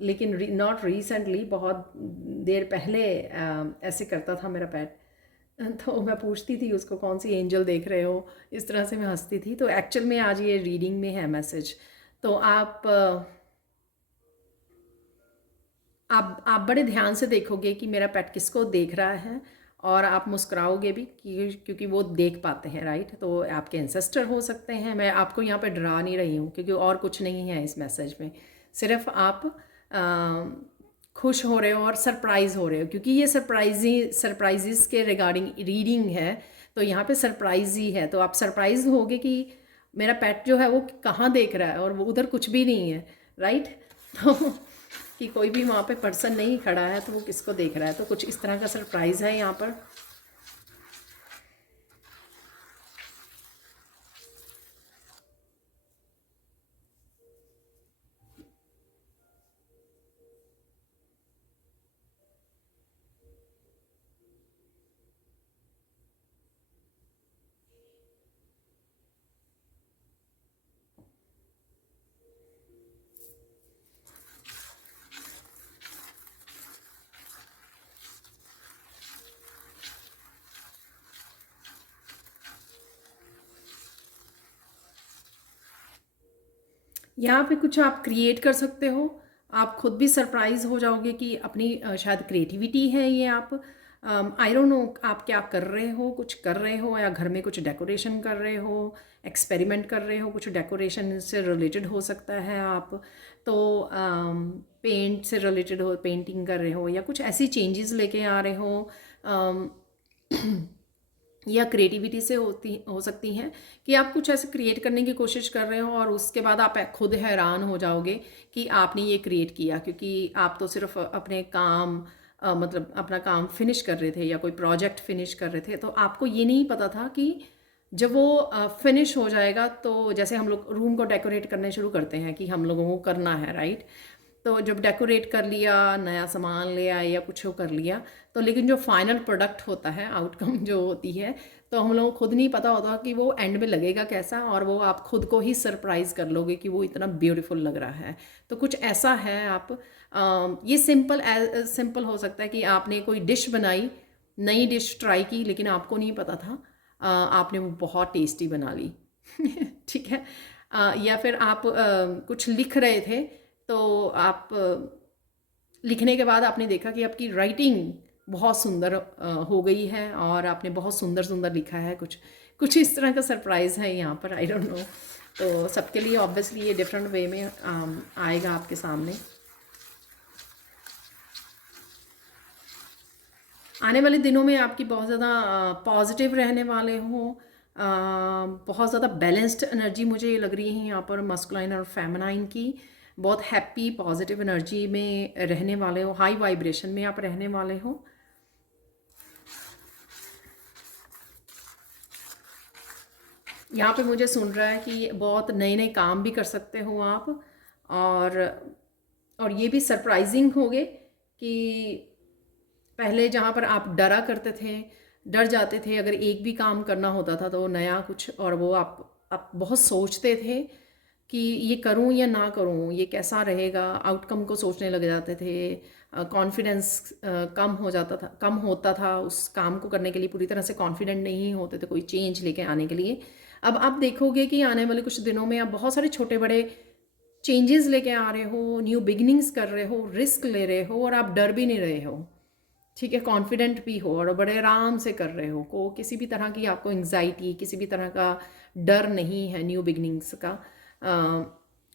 लेकिन नॉट रिसेंटली, बहुत देर पहले ऐसे करता था मेरा पेट। तो मैं पूछती थी उसको कौन सी एंजल देख रहे हो, इस तरह से मैं हंसती थी। तो एक्चुअल में आज ये रीडिंग में है मैसेज। तो आप बड़े ध्यान से देखोगे कि मेरा पेट किसको देख रहा है, और आप मुस्कुराओगे भी क्योंकि वो देख पाते हैं, राइट। तो आपके एंसेस्टर हो सकते हैं। मैं आपको यहाँ पे डरा नहीं रही हूँ क्योंकि और कुछ नहीं है इस मैसेज में। सिर्फ आप खुश हो रहे हो और सरप्राइज़ हो रहे हो, क्योंकि ये सरप्राइजेस के रिगार्डिंग रीडिंग है। तो यहाँ पे सरप्राइज ही है। तो आप सरप्राइज होगे कि मेरा पेट जो है वो कहाँ देख रहा है और वो उधर कुछ भी नहीं है, राइट। तो कि कोई भी वहाँ पे पर्सन नहीं खड़ा है, तो वो किसको देख रहा है। तो कुछ इस तरह का सरप्राइज़ है यहाँ पर। यहाँ पे कुछ आप क्रिएट कर सकते हो। आप खुद भी सरप्राइज हो जाओगे कि अपनी शायद क्रिएटिविटी है ये। आप आई डोंट नो आप क्या कर रहे हो, कुछ कर रहे हो या घर में कुछ डेकोरेशन कर रहे हो, एक्सपेरिमेंट कर रहे हो, कुछ डेकोरेशन से रिलेटेड हो सकता है। आप तो पेंट से रिलेटेड हो, पेंटिंग कर रहे हो या कुछ ऐसी चेंजेस लेके आ रहे हो, या क्रिएटिविटी से हो सकती हैं कि आप कुछ ऐसे क्रिएट करने की कोशिश कर रहे हो और उसके बाद आप खुद हैरान हो जाओगे कि आपने ये क्रिएट किया, क्योंकि आप तो सिर्फ अपने काम मतलब अपना काम फिनिश कर रहे थे या कोई प्रोजेक्ट फिनिश कर रहे थे। तो आपको ये नहीं पता था कि जब वो फिनिश हो जाएगा, तो जैसे हम लोग रूम को डेकोरेट करने शुरू करते हैं कि हम लोगों को करना है, राइट। तो जब डेकोरेट कर लिया, नया सामान ले आए या कुछ कर लिया, तो लेकिन जो फाइनल प्रोडक्ट होता है, आउटकम जो होती है, तो हम लोगों को खुद नहीं पता होता कि वो एंड में लगेगा कैसा, और वो आप खुद को ही सरप्राइज़ कर लोगे कि वो इतना ब्यूटीफुल लग रहा है। तो कुछ ऐसा है। आप ये सिंपल हो सकता है कि आपने कोई डिश बनाई, नई डिश ट्राई की, लेकिन आपको नहीं पता था आपने वो बहुत टेस्टी बना ली। ठीक है। या फिर आप कुछ लिख रहे थे, तो आप लिखने के बाद आपने देखा कि आपकी राइटिंग बहुत सुंदर हो गई है और आपने बहुत सुंदर सुंदर लिखा है। कुछ कुछ इस तरह का सरप्राइज़ है यहाँ पर। I don't know. तो सबके लिए ऑब्वियसली ये डिफरेंट वे में आएगा आपके सामने। आने वाले दिनों में आपकी बहुत ज़्यादा पॉजिटिव रहने वाले हों, बहुत ज़्यादा बैलेंस्ड एनर्जी मुझे ये लग रही है यहाँ पर मस्कुलाइन और फेमिनाइन की। बहुत हैप्पी पॉजिटिव एनर्जी में रहने वाले हो, हाई वाइब्रेशन में आप रहने वाले हो। यहाँ पे मुझे सुन रहा है कि बहुत नए नए काम भी कर सकते हो आप, और ये भी सरप्राइजिंग होगे कि पहले जहाँ पर आप डरा करते थे, डर जाते थे, अगर एक भी काम करना होता था तो नया कुछ, और वो आप बहुत सोचते थे कि ये करूं या ना करूं, ये कैसा रहेगा, आउटकम को सोचने लग जाते थे, कॉन्फिडेंस कम होता था उस काम को करने के लिए, पूरी तरह से कॉन्फिडेंट नहीं होते थे कोई चेंज लेके आने के लिए। अब आप देखोगे कि आने वाले कुछ दिनों में आप बहुत सारे छोटे बड़े चेंजेस लेके आ रहे हो, न्यू बिगिनिंग्स कर रहे हो, रिस्क ले रहे हो, और आप डर भी नहीं रहे हो, ठीक है, कॉन्फिडेंट भी हो और बड़े आराम से कर रहे हो, को किसी भी तरह की आपको एंग्जाइटी, किसी भी तरह का डर नहीं है न्यू बिगनिंग्स का।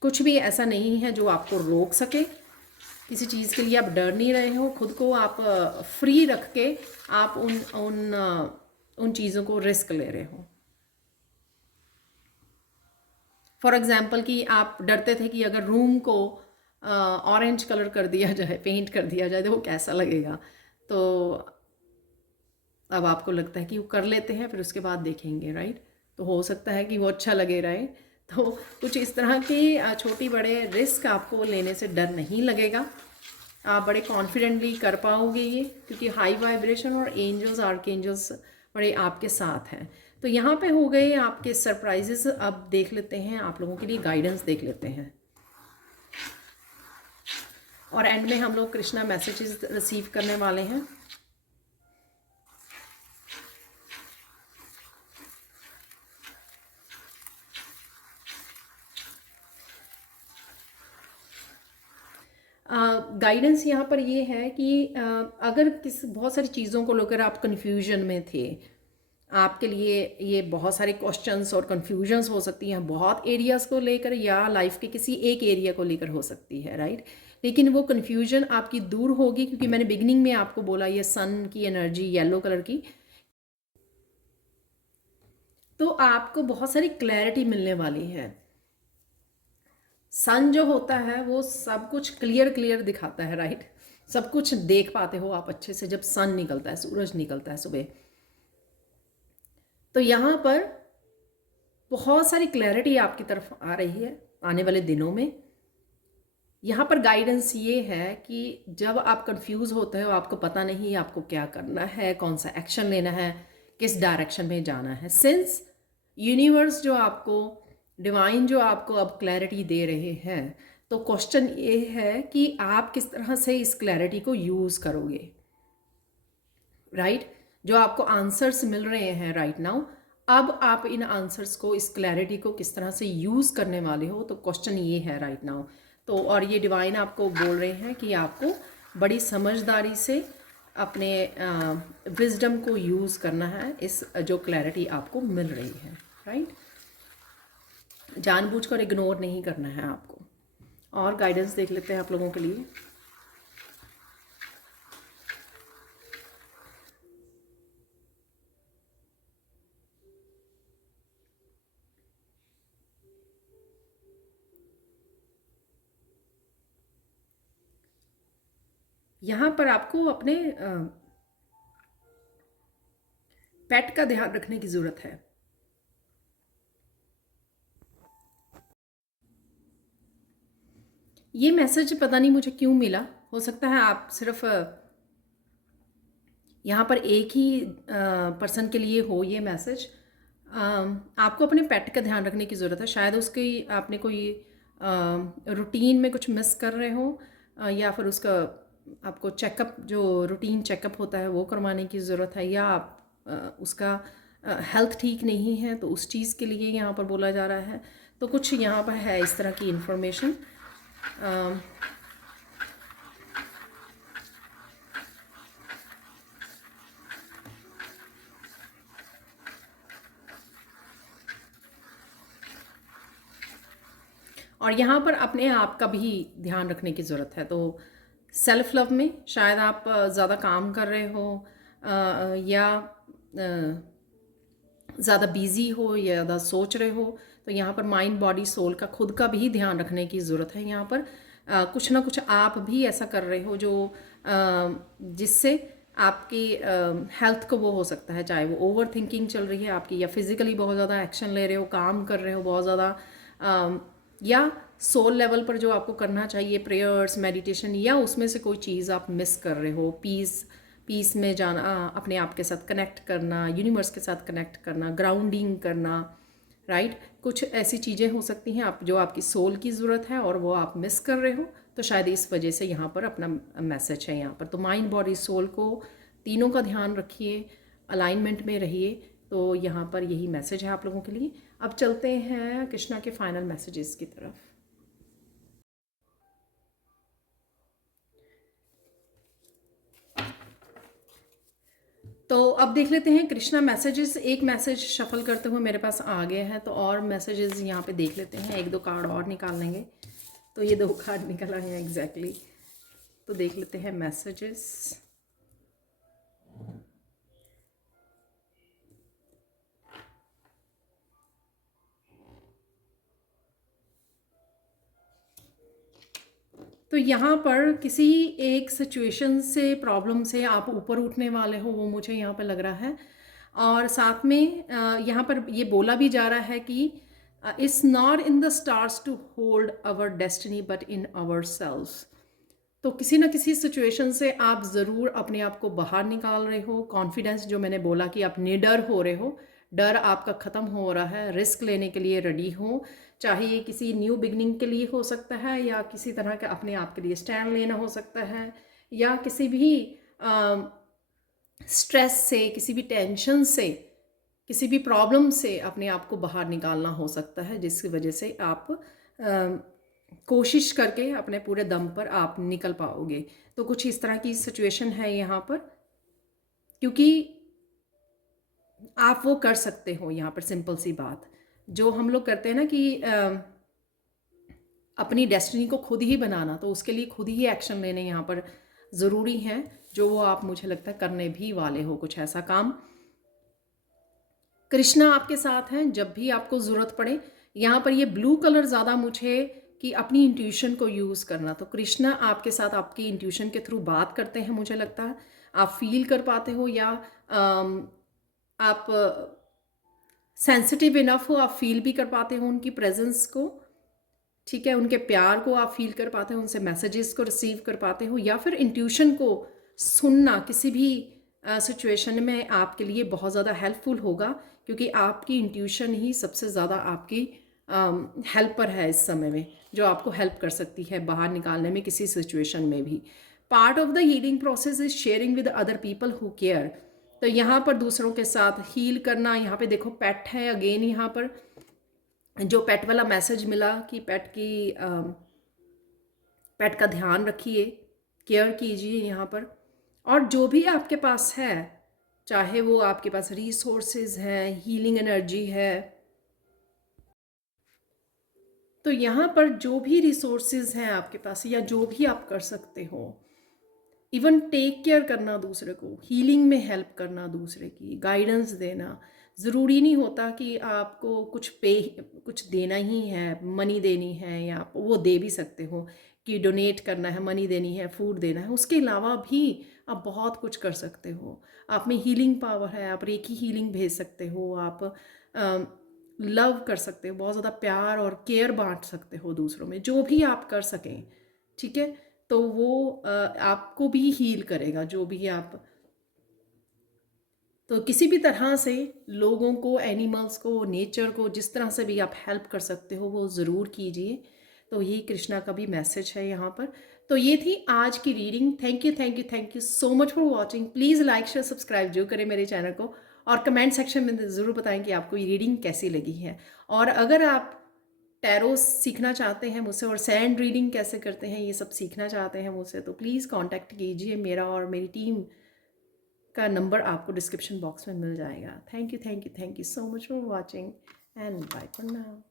कुछ भी ऐसा नहीं है जो आपको रोक सके, किसी चीज़ के लिए आप डर नहीं रहे हो, खुद को आप फ्री रख के आप उन चीज़ों को रिस्क ले रहे हो। फॉर एग्ज़ाम्पल कि आप डरते थे कि अगर रूम को ऑरेंज कलर कर दिया जाए, पेंट कर दिया जाए तो वो कैसा लगेगा, तो अब आपको लगता है कि वो कर लेते हैं, फिर उसके बाद देखेंगे, राइट। तो हो सकता है कि वो अच्छा लगे रहे। तो कुछ इस तरह के छोटी बड़े रिस्क आपको लेने से डर नहीं लगेगा, आप बड़े कॉन्फिडेंटली कर पाओगे ये, क्योंकि हाई वाइब्रेशन और एंजल्स आर्कएंजल्स बड़े आपके साथ हैं। तो यहाँ पे हो गए आपके सरप्राइजेस। अब देख लेते हैं, आप लोगों के लिए गाइडेंस देख लेते हैं, और एंड में हम लोग कृष्णा मैसेजेस रिसीव करने वाले हैं। गाइडेंस यहाँ पर ये है कि अगर बहुत सारी चीज़ों को लेकर आप कन्फ्यूजन में थे, आपके लिए ये बहुत सारे क्वेश्चंस और कन्फ्यूजन्स हो सकती हैं, बहुत एरियाज़ को लेकर या लाइफ के किसी एक एरिया को लेकर हो सकती है, राइट। लेकिन वो कन्फ्यूजन आपकी दूर होगी, क्योंकि मैंने बिगनिंग में आपको बोला ये सन की एनर्जी येलो कलर की, तो आपको बहुत सारी क्लैरिटी मिलने वाली है। सन जो होता है वो सब कुछ क्लियर क्लियर दिखाता है, राइट। सब कुछ देख पाते हो आप अच्छे से जब सन निकलता है, सूरज निकलता है सुबह। तो यहाँ पर बहुत सारी क्लैरिटी आपकी तरफ आ रही है आने वाले दिनों में। यहाँ पर गाइडेंस ये है कि जब आप कंफ्यूज होते हो, आपको पता नहीं आपको क्या करना है, कौन सा एक्शन लेना है, किस डायरेक्शन में जाना है, सिंस यूनिवर्स जो आपको, डिवाइन जो आपको अब क्लैरिटी दे रहे हैं, तो क्वेश्चन ये है कि आप किस तरह से इस क्लैरिटी को यूज़ करोगे, राइट। जो आपको आंसर्स मिल रहे हैं राइट नाउ, अब आप इन आंसर्स को, इस क्लैरिटी को किस तरह से यूज़ करने वाले हो, तो क्वेश्चन ये है राइट नाउ। तो और ये डिवाइन आपको बोल रहे हैं कि आपको बड़ी समझदारी से अपने विजडम को यूज़ करना है, इस जो क्लैरिटी आपको मिल रही है, राइट। जानबूझकर इग्नोर नहीं करना है आपको। और गाइडेंस देख लेते हैं आप लोगों के लिए। यहाँ पर आपको अपने पेट का ध्यान रखने की ज़रूरत है। ये मैसेज पता नहीं मुझे क्यों मिला, हो सकता है आप सिर्फ यहाँ पर एक ही पर्सन के लिए हो ये मैसेज। आपको अपने पेट का ध्यान रखने की ज़रूरत है, शायद उसकी आपने कोई रूटीन में कुछ मिस कर रहे हो, या फिर उसका आपको चेकअप, जो रूटीन चेकअप होता है वो करवाने की ज़रूरत है, या आप उसका हेल्थ ठीक नहीं है तो उस चीज़ के लिए यहाँ पर बोला जा रहा है। तो कुछ यहाँ पर है इस तरह की इन्फॉर्मेशन। और यहाँ पर अपने आप का भी ध्यान रखने की ज़रूरत है। तो सेल्फ लव में शायद आप ज़्यादा काम कर रहे हो, या ज़्यादा बिजी हो या ज़्यादा सोच रहे हो, तो यहाँ पर माइंड बॉडी सोल का खुद का भी ध्यान रखने की ज़रूरत है। यहाँ पर कुछ ना कुछ आप भी ऐसा कर रहे हो जो जिससे आपकी हेल्थ को वो हो सकता है, चाहे वो ओवर थिंकिंग चल रही है आपकी, या फिज़िकली बहुत ज़्यादा एक्शन ले रहे हो, काम कर रहे हो बहुत ज़्यादा, या सोल लेवल पर जो आपको करना चाहिए प्रेयर्स मेडिटेशन, या उसमें से कोई चीज़ आप मिस कर रहे हो। पीस में जाना, अपने आप के साथ कनेक्ट करना, यूनिवर्स के साथ कनेक्ट करना, ग्राउंडिंग करना, राइट। कुछ ऐसी चीज़ें हो सकती हैं आप जो आपकी सोल की ज़रूरत है और वो आप मिस कर रहे हो, तो शायद इस वजह से यहाँ पर अपना मैसेज है यहाँ पर। तो माइंड बॉडी सोल को तीनों का ध्यान रखिए, अलाइनमेंट में रहिए। तो यहाँ पर यही मैसेज है आप लोगों के लिए। अब चलते हैं कृष्णा के फाइनल मैसेजेस की तरफ। तो अब देख लेते हैं कृष्णा मैसेजेस। एक मैसेज शफल करते हुए मेरे पास आ गए हैं, तो और मैसेजेस यहाँ पे देख लेते हैं। एक दो कार्ड और निकाल लेंगे। तो ये दो कार्ड निकल आए हैं एग्जैक्टली। तो देख लेते हैं मैसेजेस। तो यहाँ पर किसी एक सिचुएशन से, प्रॉब्लम से आप ऊपर उठने वाले हो, वो मुझे यहाँ पर लग रहा है। और साथ में यहाँ पर ये बोला भी जा रहा है कि it's not in the stars to hold our destiny but in ourselves. तो किसी ना किसी सिचुएशन से आप ज़रूर अपने आप को बाहर निकाल रहे हो। कॉन्फिडेंस, जो मैंने बोला कि आप निडर हो रहे हो, डर आपका ख़त्म हो रहा है, रिस्क लेने के लिए रेडी हो। चाहे ये किसी न्यू बिगनिंग के लिए हो सकता है, या किसी तरह का अपने आप के लिए स्टैंड लेना हो सकता है, या किसी भी स्ट्रेस से, किसी भी टेंशन से, किसी भी प्रॉब्लम से अपने आप को बाहर निकालना हो सकता है, जिसकी वजह से आप कोशिश करके अपने पूरे दम पर आप निकल पाओगे। तो कुछ इस तरह की सिचुएशन है यहाँ पर, क्योंकि आप वो कर सकते हो। यहाँ पर सिंपल सी बात जो हम लोग करते हैं ना कि अपनी डेस्टिनी को खुद ही बनाना, तो उसके लिए खुद ही एक्शन लेने यहाँ पर ज़रूरी हैं, जो वो आप, मुझे लगता है, करने भी वाले हो कुछ ऐसा काम। कृष्णा आपके साथ हैं जब भी आपको ज़रूरत पड़े। यहाँ पर ये ब्लू कलर ज़्यादा मुझे कि अपनी इंट्यूशन को यूज़ करना, तो कृष्णा आपके साथ आपकी इंट्यूशन के थ्रू बात करते हैं, मुझे लगता है आप फील कर पाते हो, या आप सेंसिटिव इनफ हो, आप फील भी कर पाते हो उनकी प्रेजेंस को, ठीक है, उनके प्यार को आप फील कर पाते हो, उनसे मैसेजेस को रिसीव कर पाते हो, या फिर इंट्यूशन को सुनना किसी भी सिचुएशन में आपके लिए बहुत ज़्यादा हेल्पफुल होगा, क्योंकि आपकी इंट्यूशन ही सबसे ज़्यादा आपकी हेल्पर है इस समय में, जो आपको हेल्प कर सकती है बाहर निकालने में किसी सिचुएशन में भी। Part of the healing process is sharing with other people who care. तो यहाँ पर दूसरों के साथ हील करना। यहाँ पे देखो पेट है अगेन, यहाँ पर जो पेट वाला मैसेज मिला कि पेट का ध्यान रखिए, केयर कीजिए यहाँ पर। और जो भी आपके पास है, चाहे वो आपके पास रिसोर्सेज हैं, हीलिंग एनर्जी है, तो यहाँ पर जो भी रिसोर्सेज हैं आपके पास, या जो भी आप कर सकते हो, इवन टेक केयर करना दूसरे को, हीलिंग में हेल्प करना, दूसरे की गाइडेंस देना। ज़रूरी नहीं होता कि आपको कुछ देना ही है, मनी देनी है, या आप वो दे भी सकते हो कि डोनेट करना है, मनी देनी है, फूड देना है। उसके अलावा भी आप बहुत कुछ कर सकते हो। आप में हीलिंग पावर है, आप रेकी हीलिंग भेज सकते हो, आप लव कर सकते हो, बहुत ज़्यादा प्यार और केयर बांट सकते हो दूसरों में, जो भी आप कर सकें, ठीक है। तो वो आपको भी हील करेगा, जो भी आप, तो किसी भी तरह से लोगों को, एनिमल्स को, नेचर को, जिस तरह से भी आप हेल्प कर सकते हो वो ज़रूर कीजिए। तो यही कृष्णा का भी मैसेज है यहाँ पर। तो ये थी आज की reading. Thank you, thank you, thank you so much for watching. Please like share subscribe जो करें मेरे चैनल को, और कमेंट सेक्शन में ज़रूर बताएं कि आपको ये रीडिंग कैसी लगी है। और अगर आप टैरो सीखना चाहते हैं मुझसे, और सैंड रीडिंग कैसे करते हैं ये सब सीखना चाहते हैं मुझसे, तो प्लीज़ कांटेक्ट कीजिए। मेरा और मेरी टीम का नंबर आपको डिस्क्रिप्शन बॉक्स में मिल जाएगा। Thank you, thank you, thank you so much for watching, and bye for now.